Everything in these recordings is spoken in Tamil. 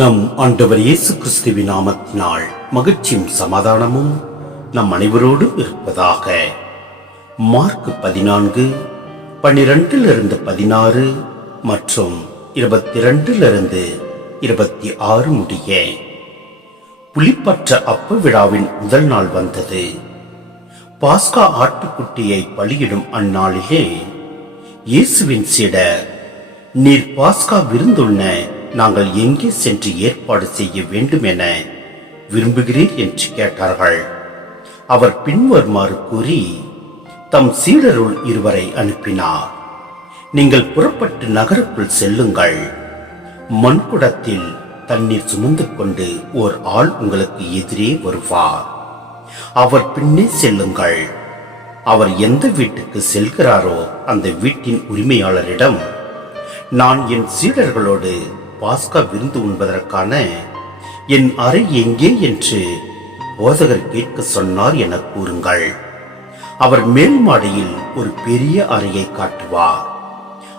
நம் ஆண்டவர் இயேசு கிறிஸ்துவின் நாமத்தினால் மகிழ்ச்சியும் சமாதானமும் நம் அனைவரோடு இருப்பதாக. மார்க் பதினான்கு பன்னிரண்டிலிருந்து பதினாறு மற்றும் இருபத்தி ரெண்டிலிருந்து இருபத்தி ஆறு முடிய. புலிப்பற்ற அப்ப விழாவின் முதல் நாள் வந்தது. பாஸ்கா ஆட்டுக்குட்டியை பலியிடும் அந்நாளிலே இயேசுவின் சீடர் நீர் பாஸ்கா விருந்துண்ண நாங்கள் எங்கே சென்று ஏற்பாடு செய்ய வேண்டும் என விரும்புகிறீர் என்று கேட்டார்கள். அவர் பின்வருமாறு கூறி தம் சீடருள் இருவரை அனுப்பினார். நீங்கள் புறப்பட்டு நகருக்குள் செல்லுங்கள். மண்குடத்தில் தண்ணீர் சுமந்து கொண்டு ஓர் ஆள் உங்களுக்கு எதிரே வருவார். அவர் பின்னே செல்லுங்கள். அவர் எந்த வீட்டுக்கு செல்கிறாரோ அந்த வீட்டின் உரிமையாளரிடம் நான் என் சீடர்களோடு பாஸ்கா விருந்து உண்பதற்கான என் அறை எங்கே? என்று போதகர் கேட்க சொன்னார் என கூறுங்கள். அவர் மேல் மாடியில் ஒரு பெரிய அறையை காட்டுவார்.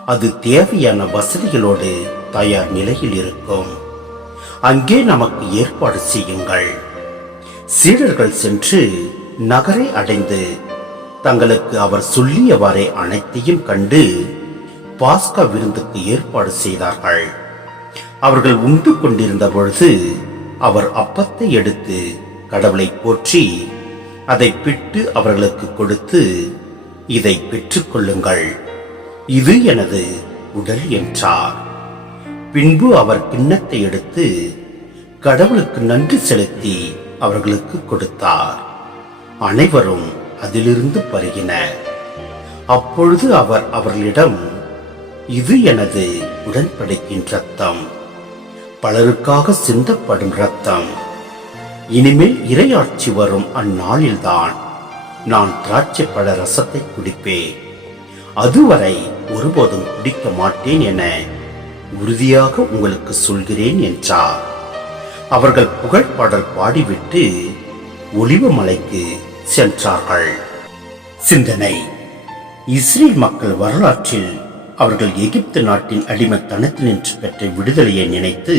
அது தேவையான வசதிகளோடு தயார் நிலையில் இருக்கும். அங்கே நமக்கு ஏற்பாடு செய்யுங்கள். சீடர்கள் சென்று நகரை அடைந்து தங்களுக்கு அவர் சொல்லியவாறே அனைத்தையும் கண்டு பாஸ்கா விருந்துக்கு ஏற்பாடு செய்தார்கள். அவர்கள் உண்டு கொண்டிருந்த பொழுது அவர் அப்பத்தை எடுத்து கடவுளை போற்றி அதை பிட்டு அவர்களுக்கு கொடுத்து இதை பெற்றுக்கொள்ளுங்கள் இது எனது உடல் என்றார். பின்பு அவர் கிண்ணத்தை எடுத்து கடவுளுக்கு நன்றி செலுத்தி அவர்களுக்கு கொடுத்தார். அனைவரும் அதிலிருந்து பருகினர். அப்பொழுது அவர் அவர்களிடம் இது எனது உடன்படிக்கின் ரத்தம். பலருக்காக சிந்தப்படும் ரத்தம் இனிமேல் இரையாட்சி வரும் அந்நாளில்தான் நான் திராட்சை பழ ரசத்தை குடிப்பேன். அதுவரை ஒருபோதும் குடிக்க மாட்டேன் என உறுதியாக உங்களுக்கு சொல்கிறேன் என்றார். அவர்கள் புகழ்பாடல் பாடிவிட்டு ஒளிவு மலைக்கு சென்றார்கள். சிந்தனை. இஸ்ரேல் மக்கள் வரலாற்றில் அவர்கள் எகிப்து நாட்டின் அடிமைத்தனத்தினின்று பெற்ற விடுதலையை நினைத்து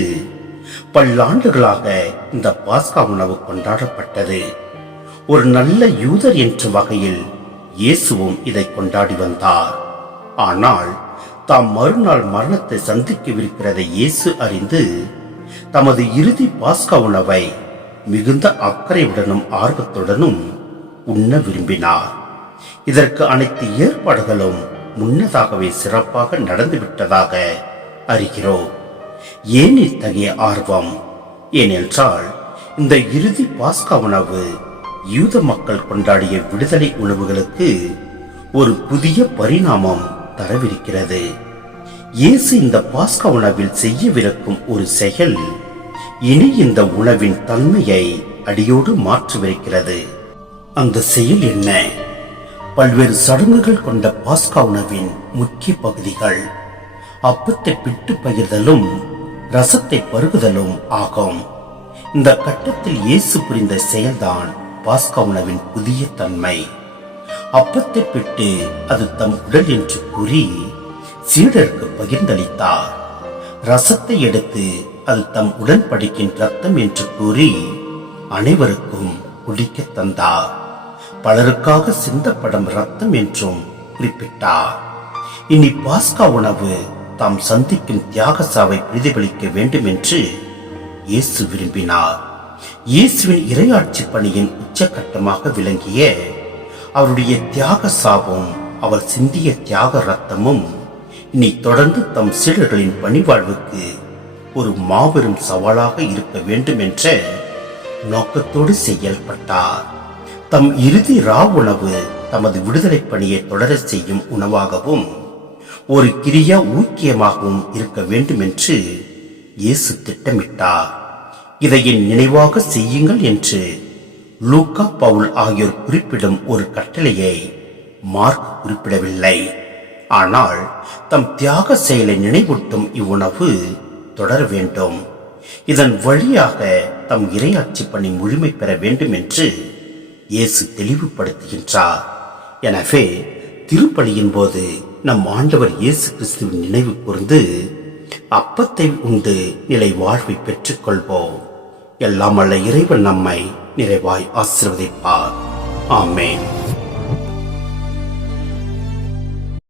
பல்லாண்டுகளாக இந்த பாஸ்கா உணவு கொண்டாடப்பட்டது. ஒரு நல்ல யூதர் என்ற வகையில் இயேசுவும் இதை கொண்டாடி வந்தார். ஆனால் தாம் மறுநாள் மரணத்தை சந்திக்கவிருக்கிறதை இயேசு அறிந்து தமது இறுதி பாஸ்கா உணவை மிகுந்த அக்கறையுடனும் ஆர்வத்துடனும் உண்ண விரும்பினார். இதற்கு அனைத்து ஏற்பாடுகளும் முன்னதாகவே சிறப்பாக நடந்துவிட்டதாக அறிகிறோம். ஏன் இத்தகைய ஆர்வம்? ஏனென்றால் இந்த இறுதி பாஸ்கா உணவு யூத மக்கள் கொண்டாடிய விடுதலை உணவுகளுக்கு ஒரு புதிய பரிணாமம் தரவிருக்கிறது. இயேசு இந்த பாஸ்கா உணவில் செய்யவிருக்கும் ஒரு செயல் இனி இந்த உணவின் தன்மையை அடியோடு மாற்றவிருக்கிறது. அந்த செயல் என்ன? பல்வேறு சடங்குகள் கொண்ட பாஸ்கா உணவின் முக்கிய பகுதிகள். அப்பத்தை பிட்டு பகிர்தலும் ரசத்தை பருகுதலும் ஆகும். இந்த கட்டத்தில் இயேசு புரிந்த செயல்தான் பாஸ்கா உணவின் புதிய தன்மை. அப்பத்தை பிட்டு அது தம் உடல் என்று கூறி சீடருக்கு பகிர்ந்தளித்தார். ரசத்தை எடுத்து அது தம் உடன்படிக்கின் ரத்தம் என்று கூறி அனைவருக்கும் குடிக்க தந்தார். பலருக்காக சிந்தப்படும் ரத்தம் என்றும் குறிப்பிட்டார். இனி பாஸ்கா உணவு தாம் சந்திக்கும் தியாக சாவை பிரதிபலிக்க வேண்டும் என்று இயேசு விரும்பினார். இயேசுவின் இரையாட்சி பணியின் உச்சகட்டமாக விளங்கிய அவருடைய தியாக சாவும் அவர் சிந்திய தியாக ரத்தமும் இனி தொடர்ந்து தம் சீடர்களின் பணிவாழ்வுக்கு ஒரு மாபெரும் சவாலாக இருக்க வேண்டும் என்ற நோக்கத்தோடு செயல்பட்டார். தம் இறுதி ரா உணவு தமது விடுதலை பணியை தொடர செய்யும் உணவாகவும் ஒரு கிரியா ஊக்கியமாகவும் இருக்க வேண்டும் என்று இயேசு திட்டமிட்டார். இதை என் நினைவாக செய்யுங்கள் என்று லூக்கா பவுல் ஆகியோர் குறிப்பிடும் ஒரு கட்டளையை மார்க் குறிப்பிடவில்லை. ஆனால் தம் தியாக செயலை நினைவூட்டும் இவ்வுணவு தொடர வேண்டும். இதன் வழியாக தம் இரையாட்சி பணி முழுமை பெற வேண்டும் என்று இயேசு தெளிவுபடுத்துகின்றார். எனவே திருப்பலியின் போது நம் ஆண்டவர் இயேசு கிறிஸ்துவின் நினைவு கூர்ந்து அப்பத்தை உண்டு நிலை வாழ்வை பெற்றுக்கொள்வோம். எல்லாம் அல்ல இறைவன் நம்மை நிறைவாய் ஆசிர்வதிப்பார். ஆமேன்.